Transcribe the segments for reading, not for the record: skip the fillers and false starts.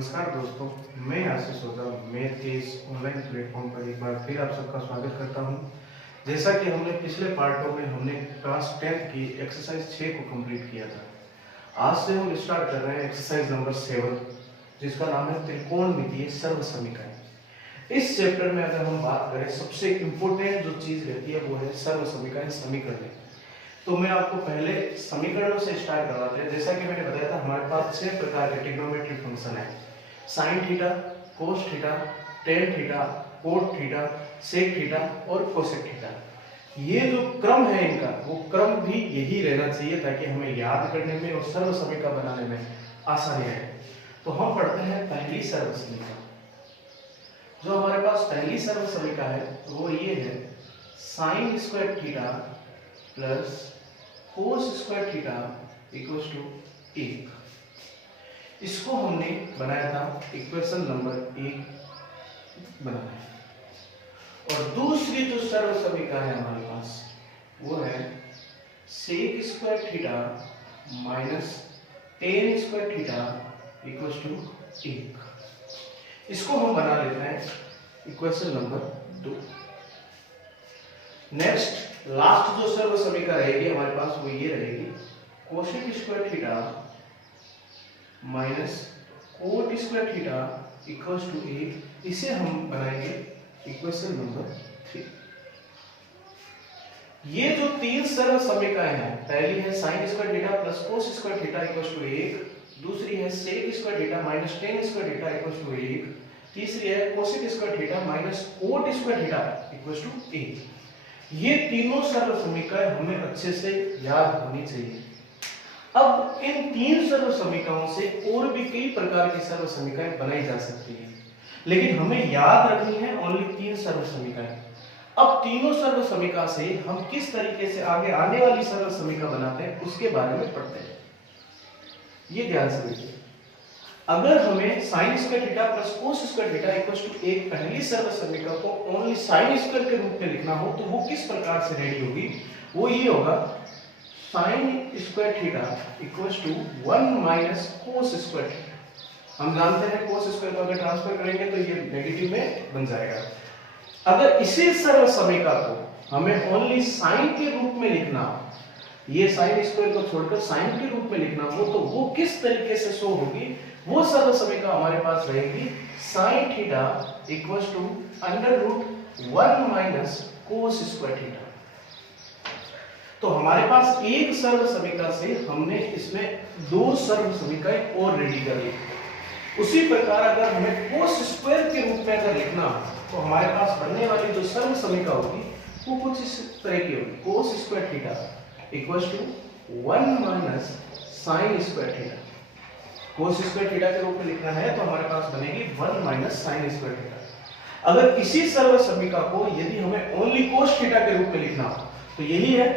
नमस्कार दोस्तों, मैं आशीष ओझा मैथ के इस ऑनलाइन प्लेटफॉर्म पर एक बार फिर आप सबका स्वागत करता हूं। जैसा कि हमने पिछले पार्टों में हमने क्लास 10 की एक्सरसाइज 6 को कंप्लीट किया था। आज से हम स्टार्ट कर रहे हैं एक्सरसाइज नंबर 7, जिसका नाम है त्रिकोणमितीय सर्व समीकरण। इस चैप्टर में अगर हम बात करें, सबसे इंपोर्टेंट जो चीज रहती है वो है सर्व समीकरण, समीकरण। तो मैं आपको पहले समीकरणों से स्टार्ट करवाते हैं। जैसा कि मैंने बताया था, हमारे पास 6 प्रकार के ट्रिग्नोमेट्री फंक्शन है: sine theta, cos theta, tan theta, cot theta, sec theta और कोसेक थीटा। ये जो क्रम है इनका, वो क्रम भी यही रहना चाहिए ताकि हमें याद करने में और सर्व समीकरण बनाने में आसानी रहे। तो हम पढ़ते हैं पहली सर्व समीकरण। जो हमारे पास पहली सर्व समीकरण है वो ये है: sine square theta plus cos square theta equals to 1। इसको हमने बनाया था इक्वेशन नंबर 1 बनाना है। और दूसरी जो सर्व समीकरण है हमारे पास वो है sec square theta minus tan square theta equals to 1। इसको हम बना लेते हैं इक्वेशन नंबर 2। नेक्स्ट लास्ट जो सर्व समीकरण रहेगी हमारे पास वो ये रहेगी: cosec square theta minus cot square theta equals to 1। इसे हम बनाएंगे इक्वेशन नंबर 3। ये जो तीन सर्व समीकरण है, पहली है sine square theta plus cos square theta equals to 1, दूसरी है sec square theta minus tan square theta equals to 1, तीसरी है cosec square theta minus cot square theta equals to 1। ये तीनों सर्व समीकरण हमें अच्छे से याद होनी चाहिए। अब इन तीन सर्व समीकरणों से और भी कई प्रकार की सर्व समीकरण बनाई जा सकती है, लेकिन हमें याद रखनी है ओनली तीन सर्व समीकरण। अब तीनों सर्व समीकरण से हम किस तरीके से आगे आने वाली सर्व समीकरण बनाते हैं उसके बारे में पढ़ते हैं। ये ध्यान से देखिए, अगर हमें sine square theta plus cos square theta equals to 1 पहली सर्व समीकरण को ओनली साइन स्क्वायर के रूप में लिखना हो तो वो किस प्रकार से रेडी होगी? वो ये होगा: sine square theta equals to 1 minus cos square theta. हम जानते हैं कोस स्क्वायर को अगर ट्रांसफर करेंगे तो ये नेगेटिव में बन जाएगा। अगर इसी सर्व समीकरण को हमें ओनली साइन के रूप में लिखना हो, ये साइन स्क्वायर को छोड़कर साइन के रूप में लिखना हो, तो वो किस तरीके से शो होगी? वो सर्व समीकरण हमारे पास रहेगी sine theta equals to under root 1 minus cos square theta. तो हमारे पास एक सर्व समीकरण से हमने इसमें दो सर्व समीकरण और रेडी कर ली। उसी प्रकार अगर हमें कोस स्क्वायर के रूप में अगर लिखना हो तो हमारे पास बनने वाली जो सर्व समीकरण होगी वो कुछ इस तरह की होगी: cos square theta equals to 1 minus sine square theta. Cos square theta के रूप में लिखना है तो हमारे पास बनेगी 1 माइनस साइन स्क्वायर थीटा। अगर इसी सर्व समीकरण को यदि हमें ओनली कोस थीटा के रूप में लिखना हो तो यही है,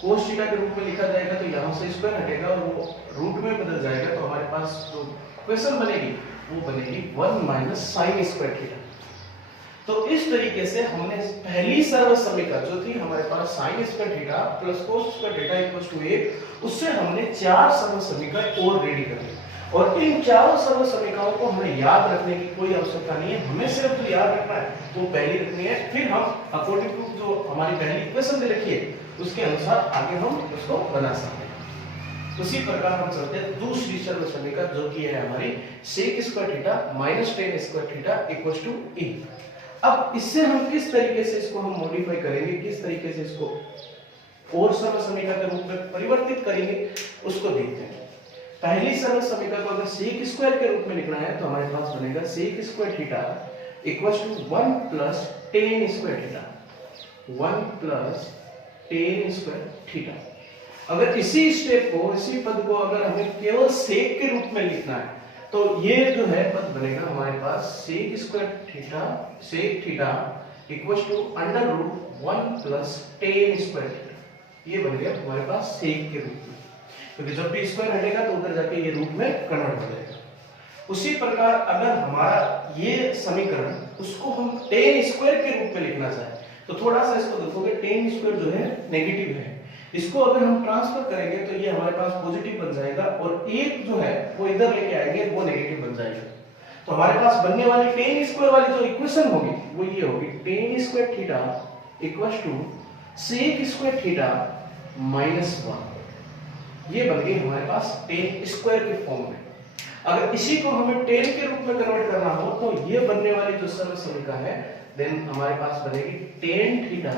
कोस थीटा के रूप में लिखा जाएगा तो यहां से स्क्वायर हटेगा और वो रूट में बदल जाएगा, तो हमारे पास जो इक्वेशन बनेगी वो बनेगी 1 माइनस साइन स्क्वायर थीटा। तो इस तरीके से हमने पहली सर्व समीकरण जो थी हमारे पास sine square theta plus cos square theta equals to 1, उससे हमने चार सर्व समीकरण और रेडी कर लिए। और इन चारों सर्व समीकरणों को हमें याद रखने की कोई आवश्यकता नहीं है, हमें सिर्फ जो याद रखना है वो पहली रखनी है, फिर हम अकॉर्डिंग टू जो हमारी पहली इक्वेशन दे रखी है उसके अनुसार आगे हम उसको बना सकते हैं। उसी प्रकार हम चलते हैं दूसरी सर्व समीकरण जो कि है हमारी sec square theta minus tan square theta equals to 1। अब इससे हम किस तरीके से इसको हम मॉडिफाई करेंगे, किस तरीके से इसको और सर्व समीकरण के रूप में परिवर्तित करेंगे उसको देखते हैं। पहली सर्व समीकरण को अगर सेक स्क्वायर के रूप में लिखना है तो हमारे पास बनेगा sec square theta equals to 1 plus tan square theta, 1 plus tan square theta. अगर इसी स्टेप को, इसी पद को अगर हमें केवल सेक के रूप में लिखना है तो ये जो है पद बनेगा हमारे पास sec square theta, sec theta equals to under root 1 plus tan square theta. ये बन गया हमारे पास सेक के रूप में, क्योंकि जब भी स्क्वायर हटेगा तो उधर जाके ये रूट में कन्वर्ट हो जाएगा। उसी प्रकार अगर हमारा ये समीकरण उसको हम टेन स्क्वायर के रूप में लिखना चाहें तो थोड़ा सा इसको देखोगे, टेन स्क्वायर जो है नेगेटिव है, इसको अगर हम ट्रांसफर करेंगे तो ये हमारे पास पॉजिटिव बन जाएगा और एक जो है वो इधर लेके आएंगे वो नेगेटिव बन जाएगा। तो हमारे पास बनने वाली टेन स्क्वायर वाली जो इक्वेशन होगी वो ये होगी tan square theta equal to sec square theta -1। ये बन गई हमारे पास टेन स्क्वायर के फॉर्म में। अगर इसी को हमें टेन के रूप में कन्वर्ट करना हो तो ये बनने वाली जो सरल समीकरण है देन हमारे पास बनेगी tan theta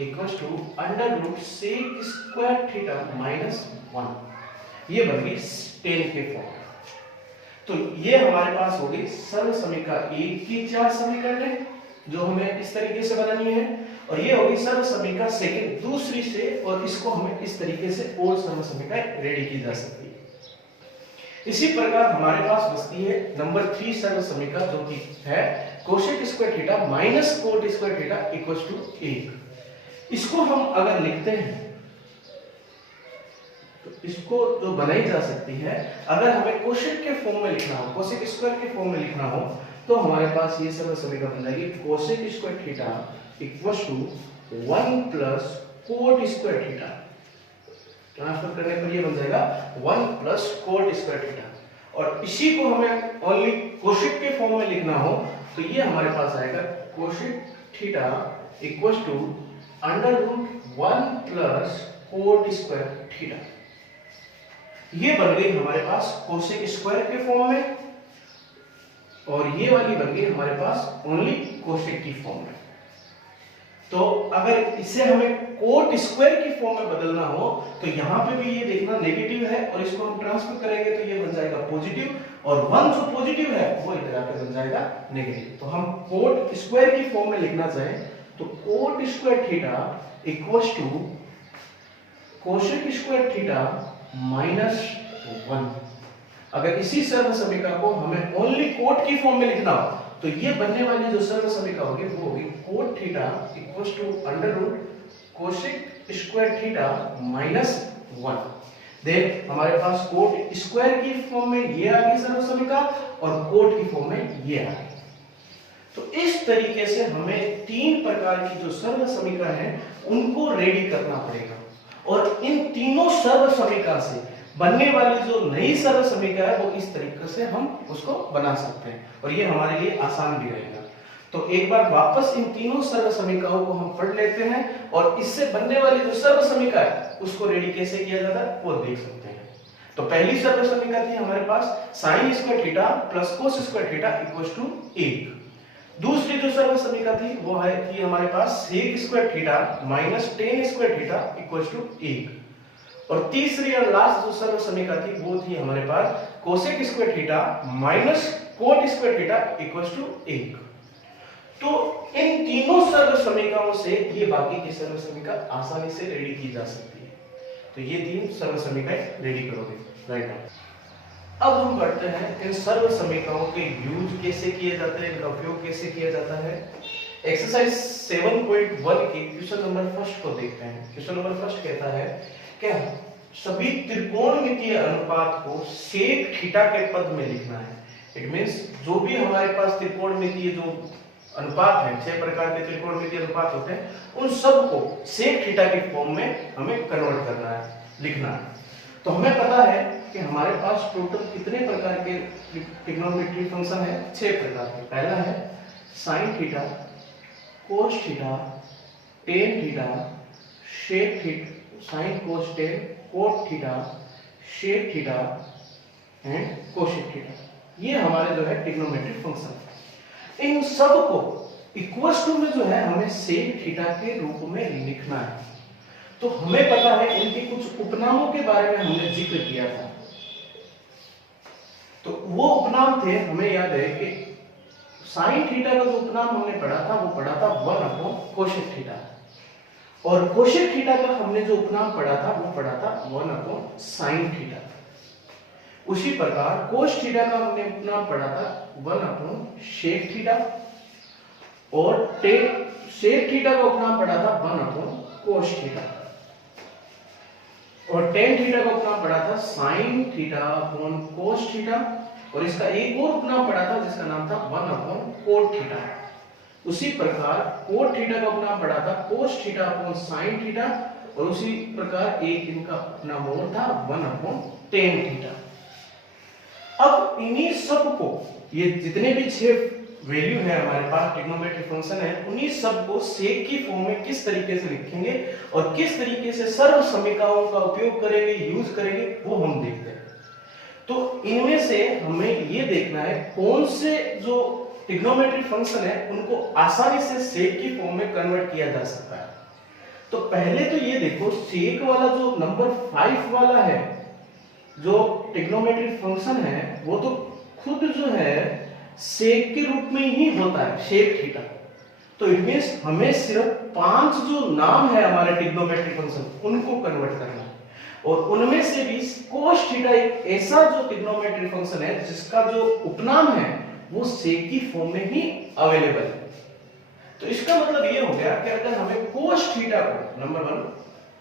equal to under root sec square theta -1। ये बन गई टेन के फॉर्म। तो ये हमारे पास हो गई सरल समीकरण एक की चार समीकरण जो हमें इस तरीके से बनानी है, और ये होगी सरल समीकरण सेकंड दूसरी से, और इसको हमें इस तरीके से और सरल समीकरण रेडी की जा सकती है। इसी प्रकार हमारे पास बचती है नंबर 3 सरल समीकरण जो कि है cosec square theta minus cot square theta equal to 1। इसको हम अगर लिखते हैं तो इसको जो बनाई जा सकती है, अगर हमें कोसेक के फॉर्म में लिखना हो, कोसेक स्क्वायर के फॉर्म में लिखना हो, तो हमारे पास ये सरल समीकरण बन जाएगी cosec square theta equal to 1 plus cot square theta. Transfer करने पर ये बन जाएगा 1 प्लस कोट स्क्वायर थीटा। और इसी को हमें ओनली कोसेक के फॉर्म में लिखना हो तो ये हमारे पास आएगा cosec theta equal to under root 1 plus cot square theta. ये बन गई हमारे पास कोसेक स्क्वायर के फॉर्म में, और ये वाली बन गई हमारे पास ओनली कोसेक की फॉर्म में। तो अगर इसे हमें कोट स्क्वायर की फॉर्म में बदलना हो तो यहां पे भी ये देखना नेगेटिव है, और इसको हम ट्रांसफर करेंगे तो ये बन जाएगा पॉजिटिव, और 1 जो पॉजिटिव है वो इधर आके बन जाएगा नेगेटिव। तो हम कोट स्क्वायर की फॉर्म में लिखना चाहें तो cot square theta equal to cosec square theta -1। अगर इसी सरल समीकरण को हमें ओनली कोट की फॉर्म में लिखना हो तो ये बनने वाली जो सरल समीकरण होगी वो होगी cot theta equal to under root cosec square theta -1। Then हमारे पास कोट स्क्वायर की फॉर्म में ये आ गई सरल समीकरण, और कोट की फॉर्म में ये आ गई। तो इस तरीके से हमें 3 प्रकार की जो सरल समीकरण है उनको रेडी करना पड़ेगा, और इन तीनों सरल समीकरण से बनने वाली जो नई सरल समीकरण है वो इस तरीके से हम उसको बना सकते हैं, और ये हमारे लिए आसान भी रहेगा। तो एक बार वापस इन तीनों सरल समीकरणों को हम पढ़ लेते हैं, और इससे बनने वाली जो सरल समीकरण है उसको रेडी कैसे किया जाता है वो देख सकते हैं। तो पहली सरल समीकरण थी हमारे पास sine square theta plus cos square theta equal to 1। दूसरी जो सरल समीकरण थी वो है कि हमारे पास sec square theta minus tan square theta equal to 1। और तीसरी और लास्ट जो सरल समीकरण थी वो थी हमारे पास cosec square theta minus cot square theta equal to 1। तो इन तीनों सरल समीकरणों से ये बाकी की सरल समीकरण आसानी से रेडी की जा सकती है। तो ये 3 सरल समीकरण रेडी करोगे राइट नाउ। अब हम बढ़ते हैं इन सरल समीकरणों के यूज कैसे किए जाते हैं, इनका उपयोग कैसे किया जाता है। एक्सरसाइज 7.1 के क्वेश्चन नंबर फर्स्ट को देखते हैं। क्वेश्चन नंबर फर्स्ट कहता है कि सभी त्रिकोणमितीय अनुपात को सेक थीटा के पद में लिखना है। इट मींस जो भी हमारे पास त्रिकोणमितीय जो अनुपात है, 6 प्रकार के त्रिकोणमितीय अनुपात होते हैं, उन सब को सेक थीटा के फॉर्म में हमें कन्वर्ट करना है, लिखना है। तो हमें पता है कि हमारे पास टोटल कितने प्रकार के ट्रिग्नोमेट्री फंक्शन है, 6 प्रकार के। पहला है sine theta, cos theta, tan theta, shake theta, sine cos ten, cot theta, shake theta and cosec theta. ये हमारे जो है ट्रिग्नोमेट्रिक फंक्शन। इन सब को इक्वल्स टू में जो है हमें सेक थीटा के रूप में लिखना है। तो हमें पता है इनके कुछ उपनामों के बारे में हमने जिक्र किया था। तो वो उपनाम थे, हमें याद है कि साइन थीटा का जो उपनाम हमने पढ़ा था वो पढ़ा था 1 कोसेक थीटा, और कोसेक थीटा का हमने जो उपनाम पढ़ा था वो पढ़ा था 1 साइन थीटा। उसी प्रकार कोस थीटा का हमने उपनाम पढ़ा था 1 शेक थीटा, और शेक थीटा का उपनाम पढ़ा था 1 कोस थीटा, और टेन थीटा का उपनाम पढ़ा था sine theta upon cos theta, और इसका एक और उपनाम पढ़ा था जिसका नाम था 1 कोट थीटा। उसी प्रकार कोट थीटा का उपनाम पढ़ा था कोस थीटा अपॉन साइन थीटा, और उसी प्रकार एक इनका उपनाम और था 1 टेन थीटा। अब इन्हीं सब को ये जितने भी 6 वैल्यू है हमारे पास ट्रिग्नोमेट्रिक फंक्शन है, उन्हीं सब को सेक की फॉर्म में किस तरीके से लिखेंगे और किस तरीके से सर्व समीकरणों का उपयोग करेंगे, यूज करेंगे, वो हम देखते हैं। तो इनमें से हमें ये देखना है कौन से जो ट्रिग्नोमेट्रिक फंक्शन है उनको आसानी से सेक की फॉर्म में कन्वर्ट किया जा सकता है। तो पहले तो ये देखो, सेक वाला जो नंबर 5 वाला है जो ट्रिग्नोमेट्रिक फंक्शन है, वो तो खुद जो है सेक के रूप में ही होता है, सेक थीटा। तो इट मींस हमें सिर्फ 5 जो नाम है हमारे ट्रिग्नोमेट्रिक फंक्शन उनको कन्वर्ट करना है, और उनमें से भी कोस थीटा एक ऐसा जो ट्रिग्नोमेट्रिक फंक्शन है जिसका जो उपनाम है वो सेक की फॉर्म में ही अवेलेबल है। तो इसका मतलब ये हो गया कि अगर हमें कोस थीटा को, नंबर 1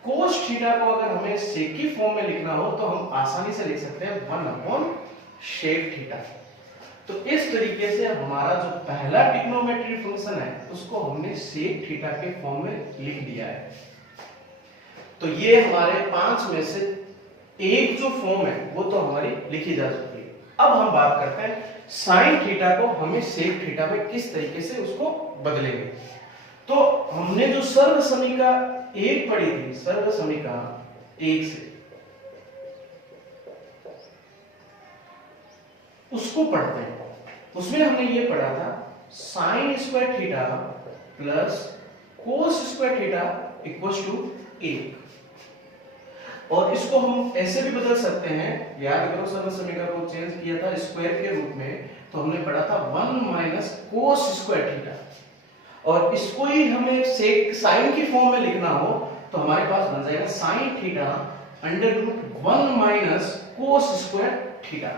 कोस थीटा को अगर हमें सेक की फॉर्म में लिखना हो तो हम आसानी से लिख सकते हैं 1/सेक थीटा। तो इस तरीके से हमारा जो पहला ट्रिग्नोमेट्रिक फंक्शन है उसको हमने सेक थीटा के फॉर्म में लिख दिया है। तो ये हमारे 5 में से एक जो फॉर्म है वो तो हमारी लिखी जा चुकी है। अब हम बात करते हैं साइन थीटा को हमें सेक थीटा में किस तरीके से उसको बदलेंगे। तो हमने जो सर्व समीका 1 पढ़ी थी, सर्व समीका 1 से उसको पढ़ते हैं। उसमें हमने ये पढ़ा था sine square theta plus cos square theta equals to 1, और इसको हम ऐसे भी बदल सकते हैं। याद करो सर्व समीकरण को चेंज किया था स्क्वायर के रूप में, तो हमने पढ़ा था 1 माइनस कोस स्क्वायर थीटा, और इसको ही हमें सेक साइन की फॉर्म में लिखना हो तो हमारे पास बन जाएगा sine theta under root 1 minus cos square theta.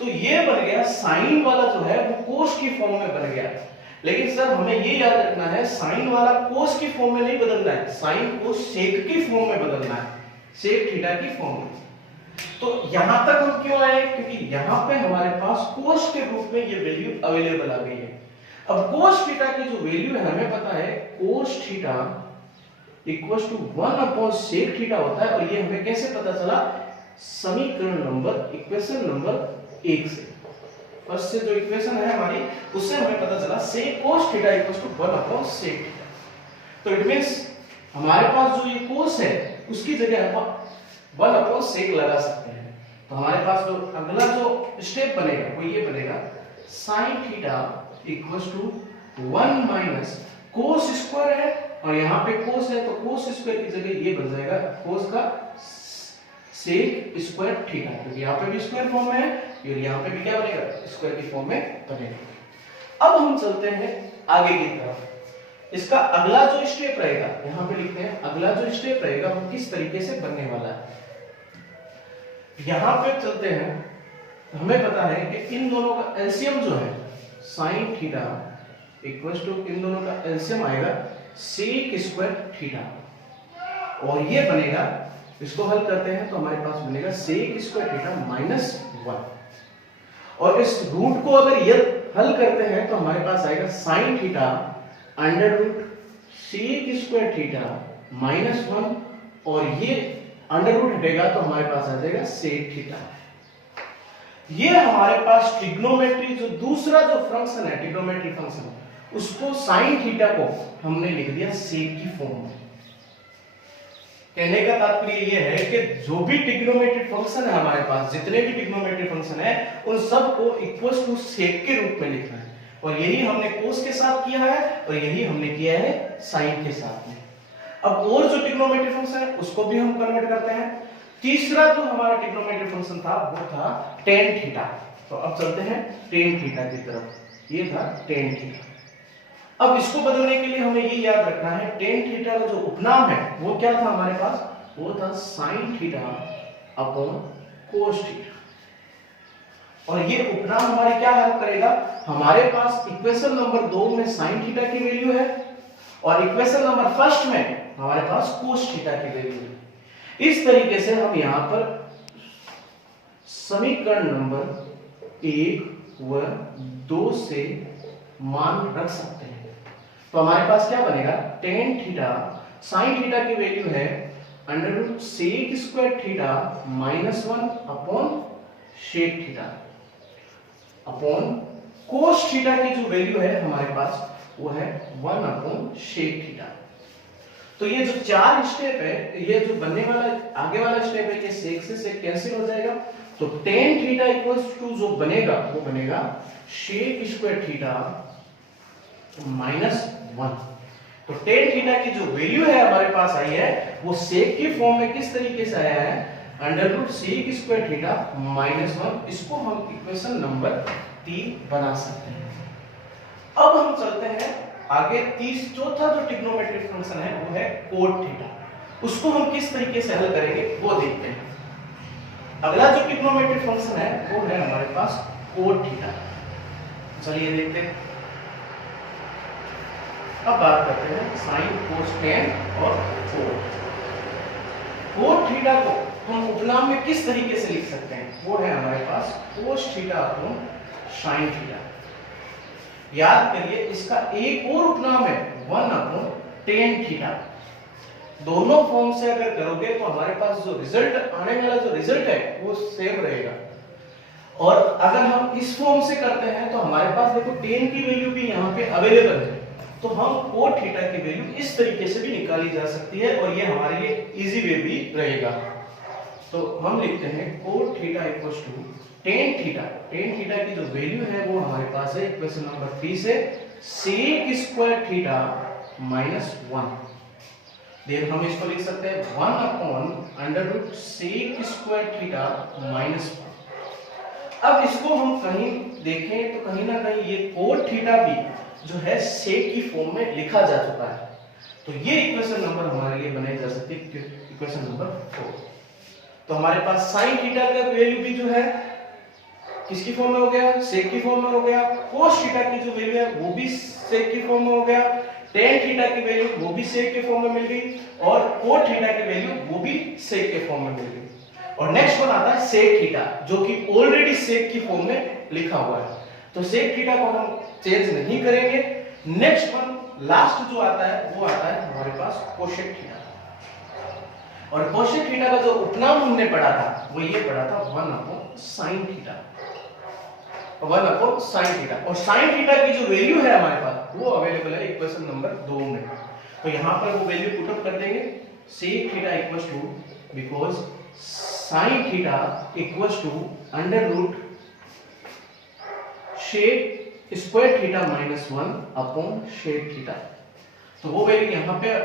तो ये बन गया साइन वाला जो है वो कोस की फॉर्म में बन गया। लेकिन सर हमें ये याद रखना है साइन वाला कोस की फॉर्म में नहीं बदलना है, साइन को सेक की फॉर्म में बदलना है, सेक थीटा की फॉर्म में। तो यहां तक हम क्यों आए, क्योंकि यहां पे हमारे पास कोस के रूप में ये वैल्यू अवेलेबल आ गई है। अब कोस थीटा की जो वैल्यू है हमें पता है कोस थीटा इक्वल्स टू 1/सेक थीटा होता है, और ये हमें कैसे पता चला, समीकरण नंबर इक्वेशन नंबर 1 से। फर्स्ट से जो इक्वेशन है हमारी उससे हमें पता चला sec cos theta equals to 1/सेक थीटा। तो इट मींस हमारे पास जो ये कोस है उसकी जगह हम 1/सेक लगा सकते हैं। तो हमारे पास जो अगला जो स्टेप बनेगा वो ये बनेगा sine theta equals to 1 minus cos square है, और यहाँ पे कोस है तो कोस स्क्वायर की जगह ये बन जाएगा कोस का सेक स्क्वायर थीटा, क्योंकि यहाँ पे भी स्क्वायर फॉर्म में है और यहाँ पे भी क्या बनेगा, स्क्वायर की फॉर्म में बनेगा। अब हम चलते हैं आगे की तरफ। इसका अगला जो स्टेप रहेगा, यहाँ पे लिखते हैं अगला जो स्टेप रहेगा वो किस तरीके से बनने वाला है। यहाँ पे चलते हैं, हमें पता है कि इन दोनों का एलसीएम जो है साइन थीटा इक्वल्स टू, इन दोनों का एलसीएम आएगा सेक स्क्वायर थीटा, और ये बनेगा, इसको हल करते हैं तो हमारे पास बनेगा सेक स्क्वायर थीटा माइनस 1, और इस रूट को अगर ये हल करते हैं तो हमारे पास आएगा sine theta under root sec square theta minus 1, और ये अंडर रूट हटेगा तो हमारे पास आ जाएगा सेक थीटा। ये हमारे पास ट्रिग्नोमेट्री जो दूसरा जो फंक्शन है ट्रिग्नोमेट्री फंक्शन, उसको साइन थीटा को हमने लिख दिया सेक की फॉर्म में। कहने का तात्पर्य ये है कि जो भी ट्रिग्नोमेट्रिक फंक्शन है हमारे पास, जितने भी ट्रिग्नोमेट्रिक फंक्शन है उन सब को इक्वल्स टू सेक के रूप में लिखना है, और यही हमने कोस के साथ किया है और यही हमने किया है साइन के साथ में। अब और जो ट्रिग्नोमेट्रिक फंक्शन है उसको भी हम कन्वर्ट करते हैं। तीसरा जो हमारा ट्रिग्नोमेट्रिक फंक्शन था वो था टेन थीटा। तो अब चलते हैं टेन थीटा की तरफ। ये था टेन थीटा। अब इसको बदलने के लिए हमें ये याद रखना है टेन थीटा का जो उपनाम है वो क्या था हमारे पास, वो था sine theta upon cos theta, और ये उपनाम हमारे क्या हेल्प करेगा, हमारे पास इक्वेशन नंबर 2 में साइन थीटा की वैल्यू है और इक्वेशन नंबर 1 में हमारे पास कोस थीटा की वैल्यू है। इस तरीके से हम यहां पर समीकरण नंबर 1 व 2 से मान रख सकते हैं। तो हमारे पास क्या बनेगा, टेन थीटा साइन थीटा की वैल्यू है under root sec square theta minus 1 upon sec theta. Upon cos theta की जो वैल्यू है हमारे पास वो है 1 अपॉन शेक थीटा। तो ये जो चार स्टेप है, ये जो बनने वाला आगे वाला स्टेप है, ये सेक से सेक कैंसिल हो जाएगा। तो टेन थीटा इक्वल्स टू जो बनेगा वो बनेगा शेक स्क्वायर थीटा माइनस 1। तो टेन थीटा की जो वैल्यू है हमारे पास आई है वो सेक की फॉर्म में किस तरीके से आया है, under root sec square theta minus 1। इसको हम इक्वेशन नंबर 3 बना सकते हैं। अब हम चलते हैं आगे, चौथा जो ट्रिग्नोमेट्रिक फंक्शन है वो है कोट थीटा। उसको हम किस तरीके से हल करेंगे वो देखते हैं। अगला जो ट्रिग्नोमेट्रिक फंक्शन है वो है हमारे पास कोट थीटा। चलिए देखते हैं। अब बात करते हैं साइन, कोस, टेन और कोट। कोट थीटा को हम उपनाम में किस तरीके से लिख सकते हैं, वो है हमारे पास cos theta upon sine theta. याद करिए इसका एक और उपनाम है 1 अपॉन टेन थीटा। दोनों फॉर्म से अगर करोगे तो हमारे पास जो रिजल्ट आने वाला जो रिजल्ट है वो सेम रहेगा। और अगर हम इस फॉर्म से करते हैं तो हमारे पास देखो टेन की वैल्यू भी यहाँ पे अवेलेबल है, तो हम कोट थीटा की वैल्यू इस तरीके से भी निकाली जा सकती है और ये हमारे लिए इजी वे भी रहेगा। तो हम लिखते हैं cot theta equals to tan theta. Tan theta की जो वैल्यू है वो हमारे पास है इक्वेशन नंबर 3 से sec square theta minus 1। Then हम इसको लिख सकते हैं 1 upon under root sec square theta minus 1। अब इसको हम कहीं देखें तो कहीं ना कहीं ये कोट थीटा भी जो है सेक की फॉर्म में लिखा जा चुका है। तो ये इक्वेशन नंबर हमारे लिए बनाई जा सकती है इक्वेशन नंबर 4। तो हमारे पास साइन थीटा का वैल्यू भी जो है किसकी फॉर्म में हो गया, सेक की फॉर्म में हो गया। कोस थीटा की जो वैल्यू है वो भी सेक की फॉर्म में हो गया। टेन थीटा की वैल्यू वो भी सेक के फॉर्म में मिल गई और कोट थीटा की वैल्यू वो भी सेक के फॉर्म में मिल गई। और नेक्स्ट वन आता है सेक थीटा, जो कि ऑलरेडी सेक की फॉर्म में लिखा हुआ है। तो सेक थीटा को हम चेंज नहीं करेंगे। नेक्स्ट वन लास्ट जो आता है वो आता है हमारे पास कोसेक थीटा। और कोसेक थीटा का जो उपनाम हमने पढ़ा था वो ये पढ़ा था 1 upon sine theta, 1 upon sine theta. और साइन थीटा की जो वैल्यू है हमारे पास वो अवेलेबल है इक्वेशन नंबर 2 में। तो यहां पर वो वैल्यू पुट अप कर देंगे। Sec theta equals to, because sine theta equals to under root sec square theta minus 1 upon sec theta. तो वो वैल्यू यहां पे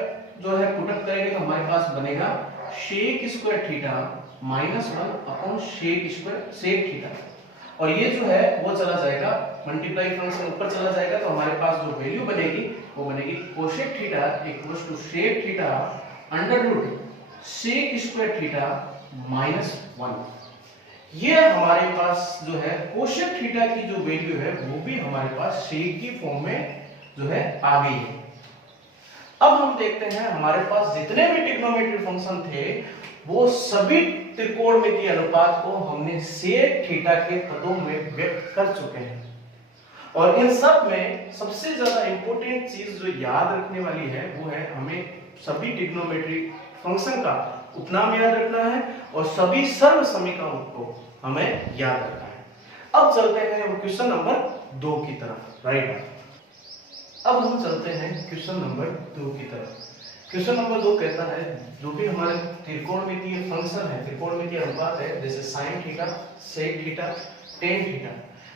जो है पुट अप करेंगे तो हमारे पास बनेगा sec square theta minus 1 upon sec square sec theta. और ये जो है वो चला जाएगा, मल्टीप्लाई फंक्शन ऊपर चला जाएगा, तो हमारे पास जो वैल्यू बनेगी वो बनेगी cosec theta equals to sec theta under root sec square theta minus 1। ये हमारे पास जो है कोसेक थीटा की जो वैल्यू है वो भी हमारे पास सेक की फॉर्म में जो है आ गई है। अब हम देखते हैं हमारे पास जितने भी ट्रिग्नोमेट्रिक फंक्शन थे वो सभी त्रिकोणमितीय अनुपात को हमने सेक थीटा के पदों में व्यक्त कर चुके हैं। और इन सब में सबसे ज्यादा इंपॉर्टेंट चीज जो याद रखने वाली है वो है हमें सभी ट्रिग्नोमेट्रिक फंक्शन का उपनाम याद रखना है और सभी सर्व समीकरणों को हमें याद रखना है। अब चलते हैं हम क्वेश्चन नंबर 2 की तरफ। राइट, अब हम चलते हैं क्वेश्चन नंबर 2 की तरफ। क्वेश्चन नंबर 2 कहता है जो भी हमारे त्रिकोणमितीय फंक्शन है, त्रिकोणमितीय अनुपात है, जैसे sine theta, sec theta, tan theta,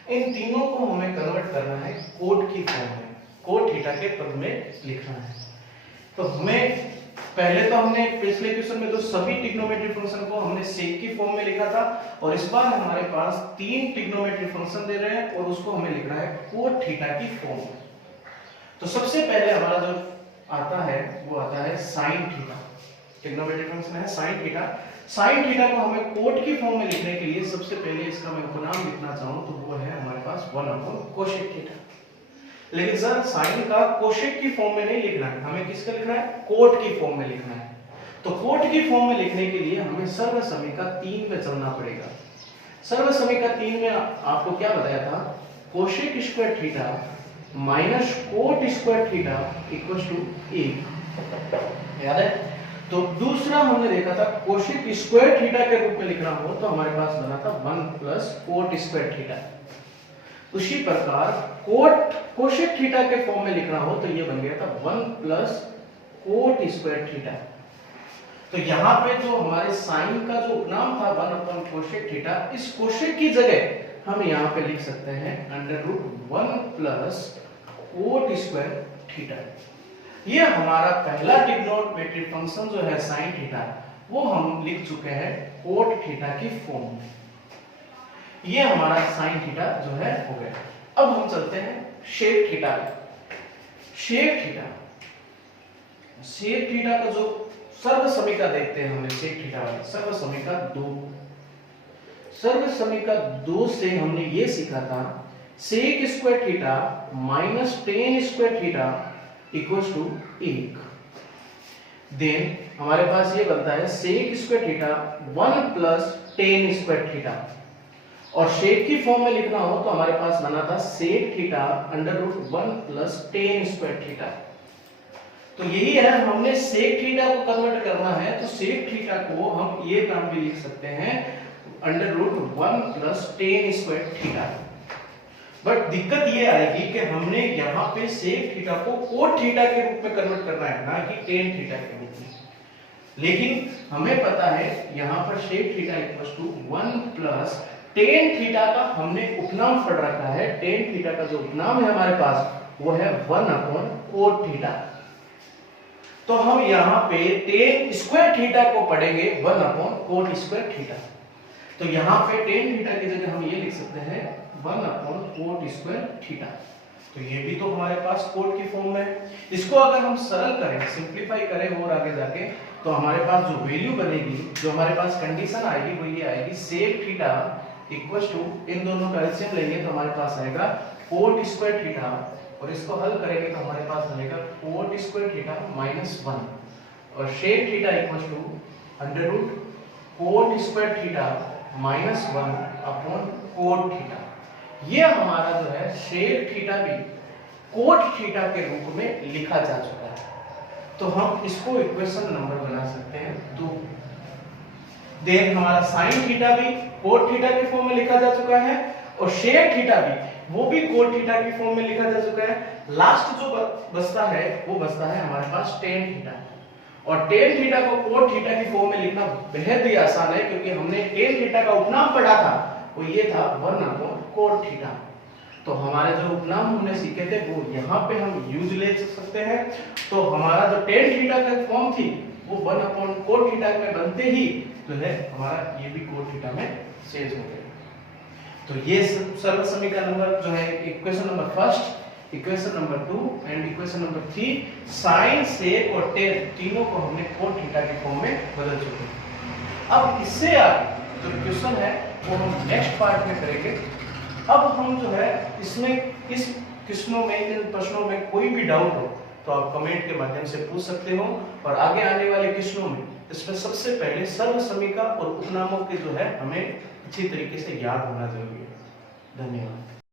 इन तीनों को हमें कन्वर्ट करना है कोट की फॉर्म में, कोट थीटा के पद में लिखना है। तो हमें पहले तो हमने पिछले क्वेश्चन में तो सभी ट्रिग्नोमेट्रिक फंक्शन को हमने सेक की फॉर्म में लिखा था और इस बार हमारे पास 3 ट्रिग्नोमेट्रिक फंक्शन दे रहे हैं और उसको हमें लिखना है कोट थीटा की फॉर्म में। तो सबसे पहले हमारा जो आता है वो आता है साइन थीटा। ट्रिग्नोमेट्रिक फंक्शन है साइन थीटा। साइन थीटा को हमें कोट की फॉर्म में लिखने के लिए सबसे पहले इसका मैं उपनाम लिखना चाहूं तो वो है हमारे पास 1 अपॉन कोसेक थीटा। लेकिन सर साइन का कोसेक की फॉर्म में नहीं लिखना है, हमें किसका लिखना है, कोट की फॉर्म में लिखना है। तो कोट की फॉर्म में लिखने के लिए हमें सर्वसमीका 3 में चलना पड़ेगा। सर्वसमीका 3 में आपको क्या बताया था, cosec square theta minus cot square theta equals to 1, याद है। तो दूसरा हमने देखा था कोसेक स्क्वायर थीटा के रूप में लिखना हो तो हमारे पास बना था 1 प्लस कोट स्क्वायर थीटा। उसी प्रकार कोशेक थीटा के फॉर्म में लिखना हो तो ये बन गया था 1 प्लस कोट स्क्वायर थीटा। तो यहाँ पे जो हमारे साइन का जो उपनाम था 1 अपॉन कोशेक थीटा, इस कोशेक की जगह हम यहाँ पे लिख सकते हैं √1 प्लस कोट स्क्वायर थीटा। ये हमारा पहला ट्रिग्नोमेट्रिक फंक्शन जो है साइन थीटा, वो हम लिख चुके हैं कोट थीटा की फॉर्म में। ये हमारा साइन थीटा जो है हो गया। अब हम चलते हैं शेक थीटा। शेक थीटा का जो सर्व समीका देखते हैं हमने, सेक थीटा वाले सर्व समीका 2। सर्व समीका 2 से हमने ये सीखा था sec square theta minus tan square theta equals to 1। Then हमारे पास ये बनता है sec square theta 1 plus tan square theta. और शेक की फॉर्म में लिखना हो तो हमारे पास बना था sec theta √1 plus tan square theta. तो यही है, हमने सेक थीटा को कन्वर्ट करना है तो सेक थीटा को हम ये नाम भी लिख सकते हैं √1 plus tan square theta. But दिक्कत ये आएगी कि हमने यहाँ पे सेक थीटा को कोट थीटा के रूप में कन्वर्ट करना है, ना कि टेन थीटा के रूप में। लेकिन हमें पता है यहाँ पर sec theta equals to 1 plus tan theta का हमने उपनाम पढ़ रखा है। टेन थीटा का जो उपनाम है हमारे पास वो है 1 अपॉन कोट थीटा। तो हम यहाँ पे टेन स्क्वायर थीटा को पढ़ेंगे 1 अपॉन कोट स्क्वायर थीटा। तो यहाँ पे टेन थीटा की जगह हम ये लिख सकते हैं 1 अपॉन कोट स्क्वायर थीटा। तो ये भी तो हमारे पास कोट की फॉर्म में। इसको अगर हम सरल करें, सिंप्लीफाई करें और आगे जाके, तो हमारे पास जो वैल्यू बनेगी, जो हमारे पास कंडीशन आएगी वो ये आएगी सेक थीटा इक्वल्स टू, इन दोनों का एलसीएम लेंगे तो हमारे पास आएगा कोट स्क्वायर थीटा, और इसको हल करेंगे तो हमारे पास बनेगा कोट स्क्वायर थीटा माइनस 1, और शेक थीटा इक्वल्स टू √कोट square theta minus 1 upon cot theta. ये हमारा जो है शेक थीटा भी कोट थीटा के रूप में लिखा जा चुका है। तो हम इसको इक्वेशन नंबर बना सकते हैं 2। देन हमारा साइन थीटा भी कोट थीटा के फॉर्म में लिखा जा चुका है, और शेक थीटा भी वो भी कोट थीटा की फॉर्म में लिखा जा चुका है। लास्ट जो बचता है वो बचता है हमारे पास टेन थीटा, और टेन थीटा को कोट थीटा की फॉर्म में लिखना बेहद ही आसान है, क्योंकि हमने टेन थीटा का उपनाम पढ़ा था वो ये था 1 अपॉन कोट थीटा। तो हमारे जो उपनाम हमने सीखे थे वो यहाँ पे हम यूज ले सकते हैं। तो हमारा जो टेन थीटा का फॉर्म थी वो 1 अपॉन कोट थीटा में बनते ही जो है हमारा ये भी कोट थीटा में चेंज हो गया। तो ये सर्व समीकरण नंबर जो है equation number first, equation number 2 and equation number 3, sine sec और टेन तीनों को हमने कोट थीटा के फॉर्म में बदल चुके हैं। अब इससे आगे जो क्वेश्चन है वो हम नेक्स्ट पार्ट में करेंगे। अब हम जो है इसमें इस क्वेश्चनों में, इन प्रश्नों में कोई भी डाउट हो तो आप कमेंट के माध्यम से पूछ सकते हो, और आगे आने वाले क्वेश्चनों में इसमें सबसे पहले सर्व समीका और उपनामों के जो है हमें अच्छी तरीके से याद होना जरूरी है। धन्यवाद।